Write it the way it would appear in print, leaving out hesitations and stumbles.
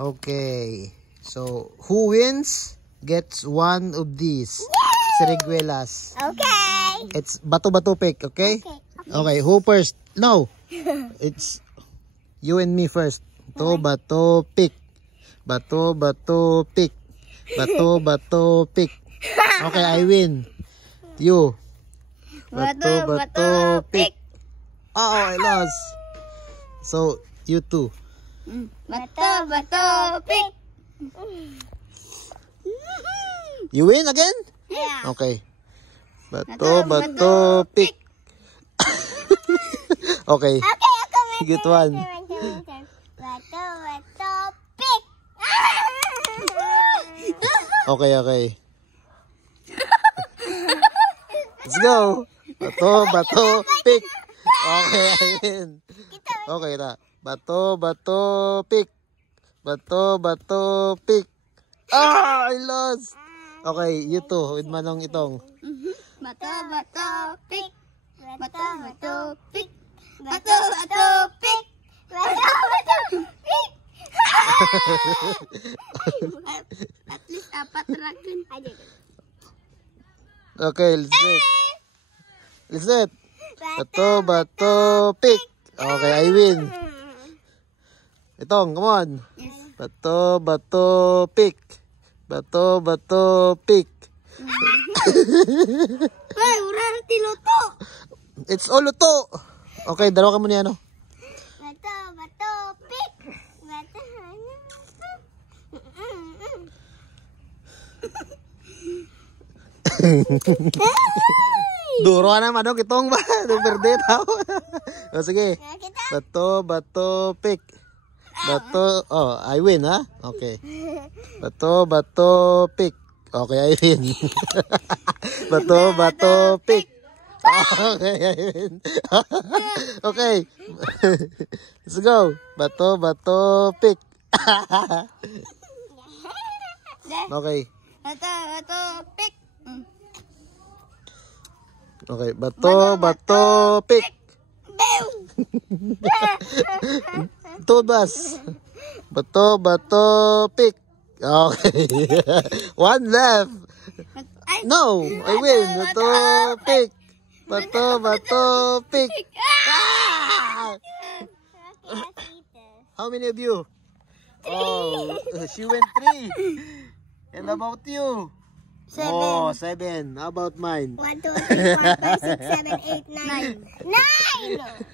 Okay. So, who wins gets one of these Seriguelas. Okay. It's bato-bato pick, okay? Okay, who first? No. It's you and me first. Bato-bato pick. Bato-bato pick. Bato-bato pick. Okay, I win. You. Bato-bato pick. Oh, I lost. So, you too. Bato-bato pick. You win again? Yeah. Okay. Bato-bato pick. Okay. Okay, ako may Get one. Bato-bato pick. Okay, okay. Let's go. Bato-bato pick. Okay, I win. Okay na. Bato-bato pick. Bato-bato pick. Ah, I lost. Okay, you too. With Manong itong. Bato-bato pick. Bato-bato pick. Bato-bato pick. Bato-bato pick. At least 4 raken. Okay, let's set. Let's set. Bato-bato pick. Okay, I win. Itong, come on. Yes. Bato-bato pick. Bato-bato pick. Ay, urar tiluto. It's all luto. Okay, dalawa ka muna yan, no? Bato-bato pick. Duro ka naman, no? Kitong ba? Berde tao. O, sige. Kita. Bato-bato pick. Bato, oh, I win, ha? Okay. Bato-bato pick. Okay, I win. Bato-bato pick. Okay, I win. Okay. Let's go. Bato-bato pick. Okay. Bato-bato pick. Okay, bato-bato pick. Tubas. Bato-bato pick. Okay. One left. No, I win. Bato pick. Bato-bato pick. Ah! How many of you? Oh, she went 3. And about you? 7. Oh, 7. How about mine? 1, 2, 3, 4, 5, 6, 7, 8, 9. 9!